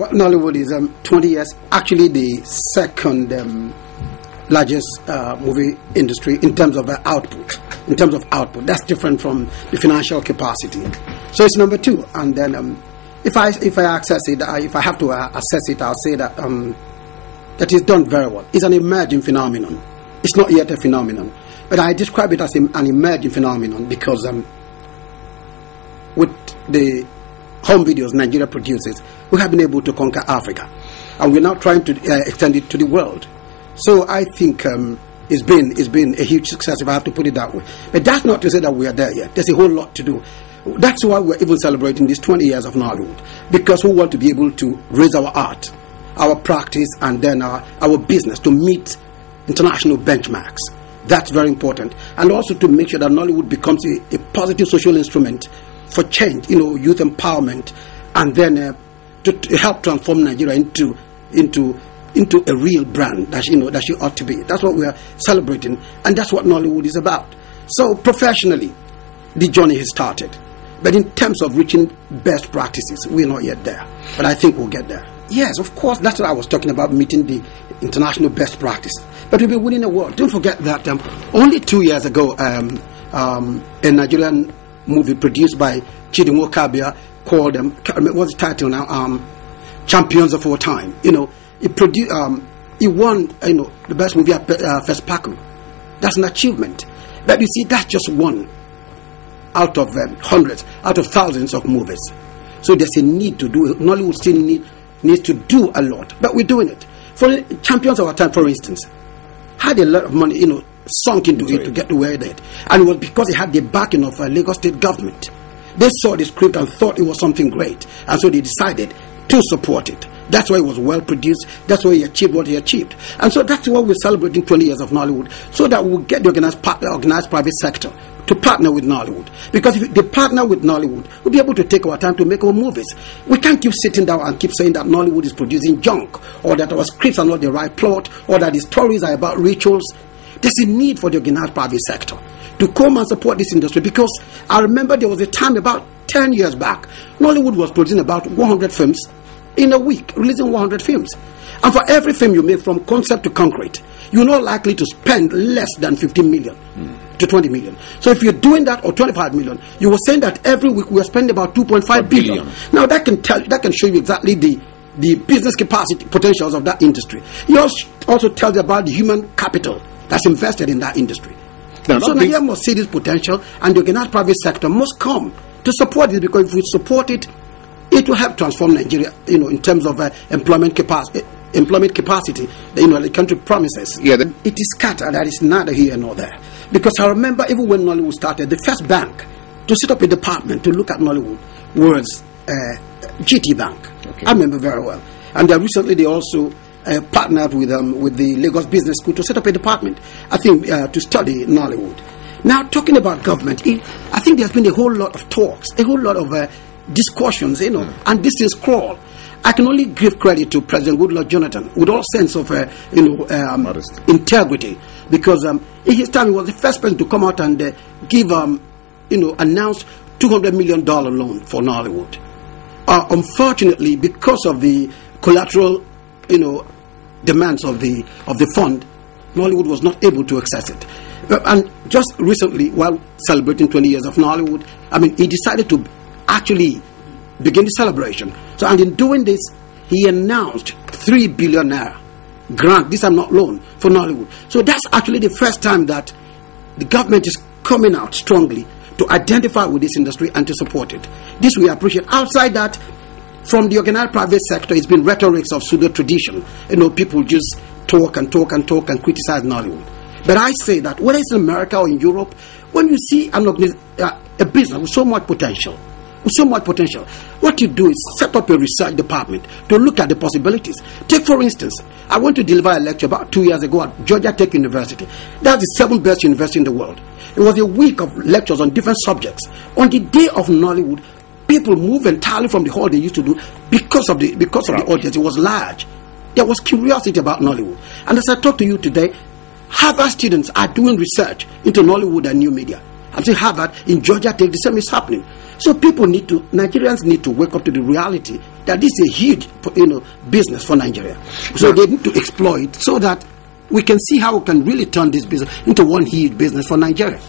Well, Nollywood is 20 years, actually the second largest movie industry in terms of output. In terms of output, that's different from the financial capacity. So it's number 2. And then if I access it, if I have to assess it, I'll say that that is done very well. It's an emerging phenomenon. It's not yet a phenomenon, but I describe it as an emerging phenomenon because with the home videos Nigeria produces, we have been able to conquer Africa, and we're now trying to extend it to the world. So I think it's been a huge success, if I have to put it that way. But that's not to say that we are there yet. There's a whole lot to do. That's why we're even celebrating these 20 years of Nollywood, because we want to be able to raise our art, our practice, and then our business to meet international benchmarks. That's very important. And also to make sure that Nollywood becomes a positive social instrument for change, youth empowerment, and then to help transform Nigeria into a real brand that she ought to be. That's what we are celebrating, and that's what Nollywood is about. So professionally, the journey has started. But in terms of reaching best practices, we're not yet there. But I think we'll get there. Yes, of course, that's what I was talking about, meeting the international best practice. But we've been winning the world. Don't forget that only 2 years ago, a Nigerian movie produced by Chidi Nwokabia called, what's the title now? Champions of All Time. It produced, it won, the best movie at FESPACO. That's an achievement. But you see, that's just one out of hundreds, out of thousands of movies. So there's a need to do it. Nollywood still needs to do a lot, but we're doing it. For Champions of Our Time, for instance, had a lot of money, sunk into it to get to where it did. And it was because it had the backing of Lagos State government. They saw the script and thought it was something great, and so they decided to support it. That's why it was well produced. That's why he achieved what he achieved. And so that's why we're celebrating 20 years of Nollywood, so that we'll get the organized private sector to partner with Nollywood. Because if they partner with Nollywood, we'll be able to take our time to make our movies. We can't keep sitting down and keep saying that Nollywood is producing junk, or that our scripts are not the right plot, or that the stories are about rituals. There's a need for the organized private sector to come and support this industry, because I remember there was a time about 10 years back, Nollywood was producing about 100 films in a week, releasing 100 films. And for every film you make, from concept to concrete, you're not likely to spend less than 15 million to 20 million. So if you're doing that, or 25 million, you were saying that every week we are spending about 2.5 billion. Now that can show you exactly the business capacity potentials of that industry. It also tells you about the human capital that's invested in that industry. So Nigeria must see this potential, and the organized private sector must come to support it, because if we support it, it will help transform Nigeria, in terms of employment capacity, the country promises. Yeah, it is scattered. That is neither here nor there. Because I remember, even when Nollywood started, the first bank to set up a department to look at Nollywood was GT Bank. Okay. I remember very well. And recently they also partnered with the Lagos Business School to set up a department, I think, to study Nollywood. Now, talking about government, I think there's been a whole lot of talks, a whole lot of discussions, and this is crawl. I can only give credit to President Goodluck Jonathan with all sense of integrity, because in his time he was the first person to come out and give announce $200 million loan for Nollywood. Unfortunately, because of the collateral demands of the fund, Nollywood was not able to access it. And just recently, while celebrating 20 years of Nollywood, he decided to actually begin the celebration. So, and in doing this, he announced 3 billion naira grant, this time not loan, for Nollywood. So that's actually the first time that the government is coming out strongly to identify with this industry and to support it. This we appreciate. Outside that, from the organized private sector, it's been rhetorics of pseudo tradition. People just talk and criticize Nollywood. But I say that whether it's in America or in Europe, when you see a business with so much potential, what you do is set up a research department to look at the possibilities. Take, for instance, I went to deliver a lecture about 2 years ago at Georgia Tech University. That's the 7th best university in the world. It was a week of lectures on different subjects. On the day of Nollywood, people moved entirely from the hall they used to do because of the audience. It was large. There was curiosity about Nollywood. And as I talk to you today, Harvard students are doing research into Nollywood and new media. I'm saying Harvard, in Georgia Tech, the same is happening. So Nigerians need to wake up to the reality that that this is a huge, business for Nigeria. So they need to exploit so that we can see how we can really turn this business into one huge business for Nigeria.